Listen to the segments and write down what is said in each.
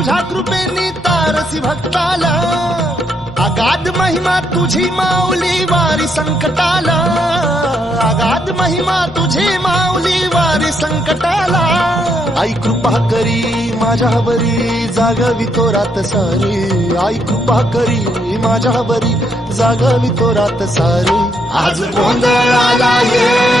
तुझ्या कृपेने तारसी भक्ताला अगाध महिमा तुझी माऊली वारी संकटाला अगाध महिमा तुझी माऊली वारी संकटाला. आई कृपा करी माझ्यावरी जागावी तो रात सारी. आई कृपा करी माझ्यावरी जागावी तो रात सारी. आज गोंधळाला ये.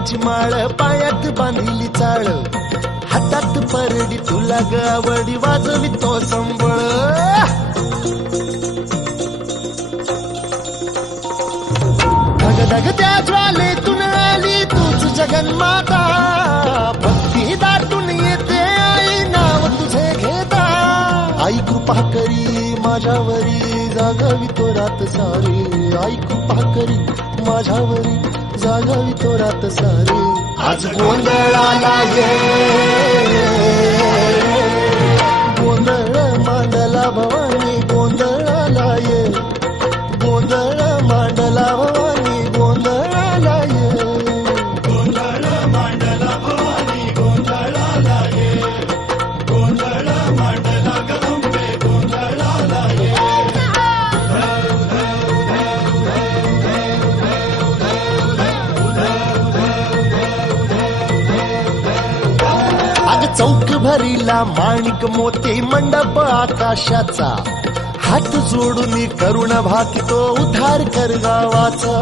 माझी माळ पायात बांधली चाळ. हातात परडी तुला गावडी वाजवी तो संबळ. धगधग त्या ज्वालेतून आली तूच जगन्माता. भक्ती दाटून येते आई नाव तुझे घेता. आई कृपा करी माझ्यावरी जागावी तो रात सारी. आई कृपा करी माझ्यावरी जागावी तो रात सारी. आज गोंधळाला ये. भरिला माणिक मोती मंडप आकाशाचा. हात जोडून करुण भाकितो उद्धार कर गावाचा.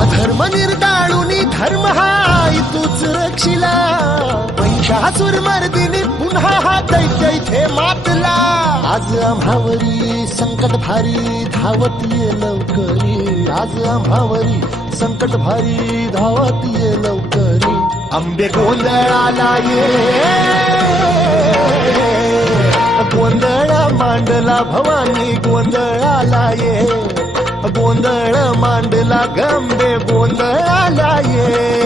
अधर्म निर्दाळून धर्म हा तूच रक्षिला. महिषासुर मर्दिनी पुन्हा हा दैत्य इथे मातला. आज आम्हावरी संकट भारी धावत ये लवकरी. आज आम्हावरी संकट भारी धावत ये लवकरी. आंबे गोंधळाला ये. गोंधळा मांडला भवानी गोंधळाला ये. गोंधळ मांडला गंबे गोंधळाला ये.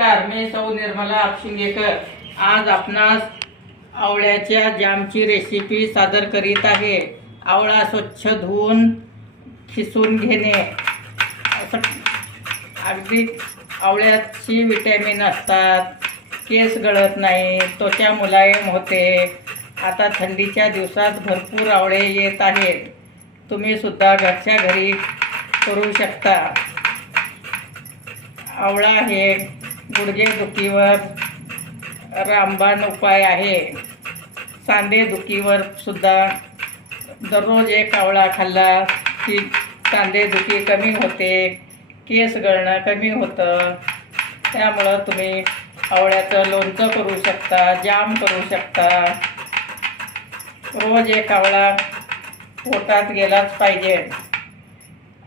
नमस्कार मी सौ निर्मला आपशिंगेकर. आज आपणास आवळ्याच्या जॅमची रेसिपी सादर करीत आहे. आवळा स्वच्छ धुवून खिसून घेणे. असं अगदी आवळ्याची विटॅमिन असतात. केस गळत नाही त्वचा मुलायम होते. आता थंडीच्या दिवसात भरपूर आवळे येत आहेत. तुम्ही सुद्धा घरच्या घरी करू शकता. आवळा हे गुडघेदुखीवर रामबाण उपाय आहे. सांधे दुखीवर सुद्धा दररोज एक आवळा खाल्ला की सांधे दुखी कमी होते केस गळणं कमी होतं. त्यामुळं तुम्ही आवळ्याचं लोणचं करू शकता जाम करू शकता. रोज एक आवळा पोटात गेलाच पाहिजे.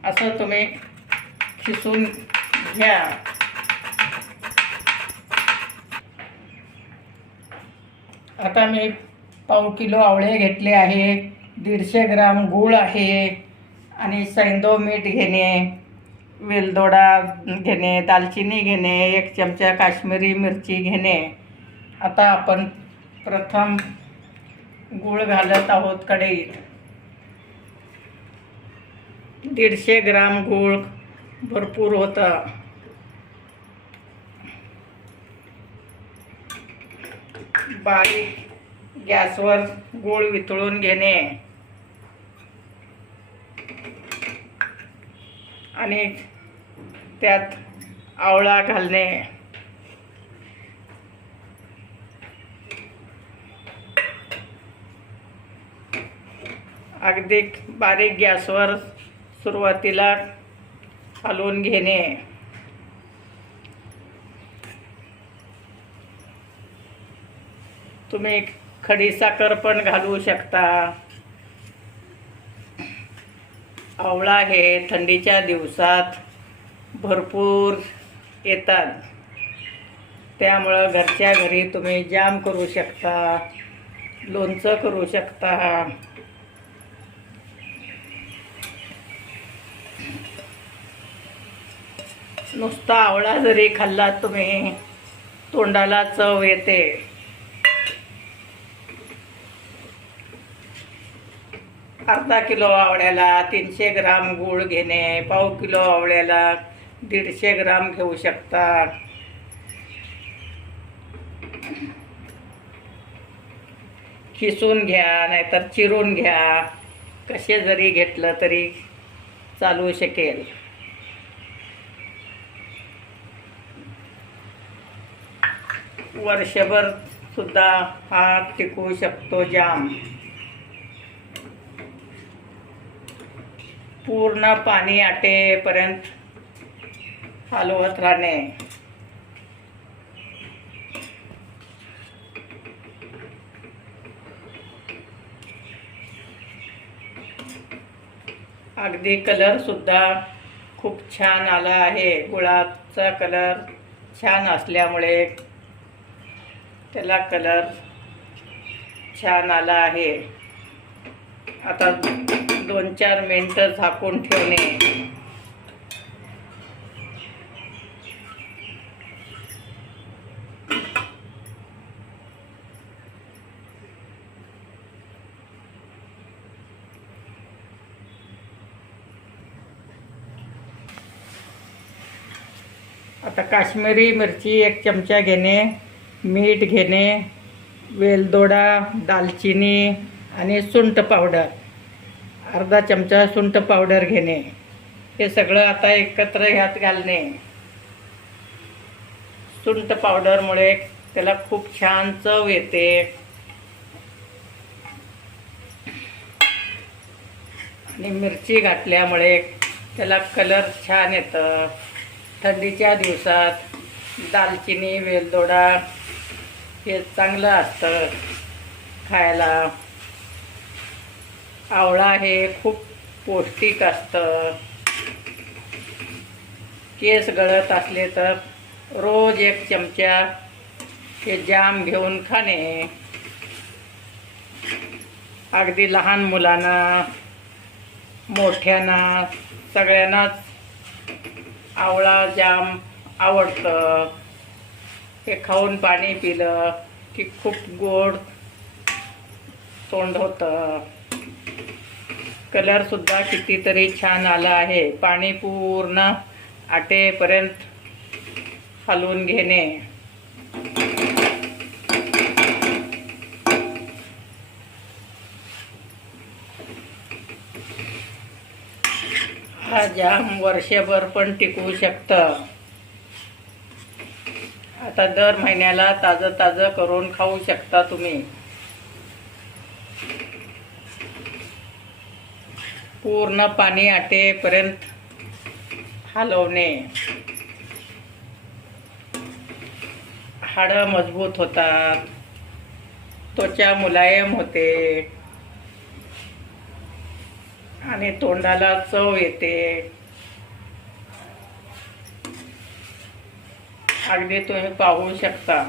असं तुम्ही खिसून घ्या. आता मी पाव किलो आवळे घेतले आहे दीडशे ग्राम गूळ आहे आणि सैंदो मीठ घेणे वेलदोडा घेणे दालचिनी घेणे एक चमचा काश्मीरी मिरची घेणे. आता आपण प्रथम गूळ घालत आहोत कढईत. दीडशे ग्राम गूळ भरपूर होता. बारीक गॅसवर गूळ वितळून घेणे. आणि त्यात आवळा घालणे. अगदी बारीक गॅसवर सुरुवातीला हलवून घेणे. तुम्ही खडीसाखर पण घालू शकता. आवळा हे थंडीच्या दिवसात भरपूर येतात. त्यामुळं घरच्या घरी तुम्ही जाम करू शकता लोणचं करू शकता. नुसता आवळा जरी खाल्ला तुम्ही तोंडाला चव येते. अर्धा किलो आवळ्याला तीनशे ग्राम गूळ घेणे पाव किलो आवळ्याला दीडशे ग्राम घेऊ शकता. खिसून घ्या नाहीतर चिरून घ्या. कसे जरी घेतलं तरी चालू शकेल. वर्षभर सुद्धा हा टिकू शकतो जाम. पूर्ण पाणी आटेपर्यंत हलवत राहणे. अगदी कलरसुद्धा खूप छान आला आहे. गुळाचा कलर छान असल्यामुळे त्याला कलर छान आला आहे. आता दोन चार मिनटं झाकून ठेवणे. आता काश्मीरी मिरची एक चमचा घेणे मीठ घेणे वेलदोडा दालचिनी आणि सुंठ पावडर. अर्धा चमचा सुंठ पावडर घेणे. हे सगळं आता एकत्र ह्यात घालणे. सुंठ पावडरमुळे त्याला खूप छान चव येते. आणि मिरची घातल्यामुळे त्याला कलर छान येतं. थंडीच्या दिवसात दालचिनी वेलदोडा हे चांगलं असतं खायला. आवळा हे खूप पौष्टिक असतं. केस गळत असले तर रोज एक चमचा हे जाम घेऊन खाणे. अगदी लहान मुलांना मोठ्यांना सगळ्यांनाच आवळा जाम आवडतं. हे खाऊन पाणी पिलं की खूप गोड तोंड होतं. कलरसुद्धा कितीतरी छान आला आहे. पाणी पूर्ण आटेपर्यंत हलवून घेणे. हा जाम वर्षभर पण टिकू शकतं. आता दर महिन्याला ताजं ताजं करून खाऊ शकता तुम्ही. पूर्ण पाणी आटेपर्यंत हलवणे हाडं मजबूत होतात. त्वचा मुलायम होते. आणि तोंडाला चव येते. अगदी तुम्ही पाहू शकता.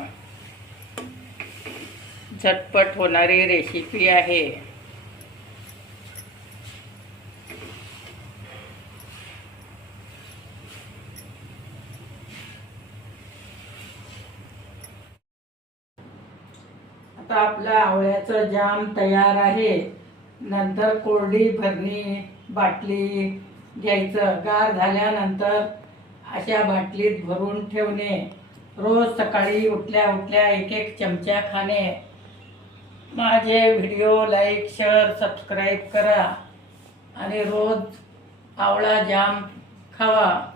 झटपट होणारी रेसिपी आहे आता आपला जाम तयार आहे. नंतर कोरडी भरणी बाटली घ्यायचं. गार झाल्यानंतर अशा बाटलीत भरून ठेवणे. रोज सकाळी उठल्या उठल्या एक एक चमचा खाणे. माझे व्हिडिओ लाईक शेअर सबस्क्राईब करा. आणि रोज आवळा जाम खावा.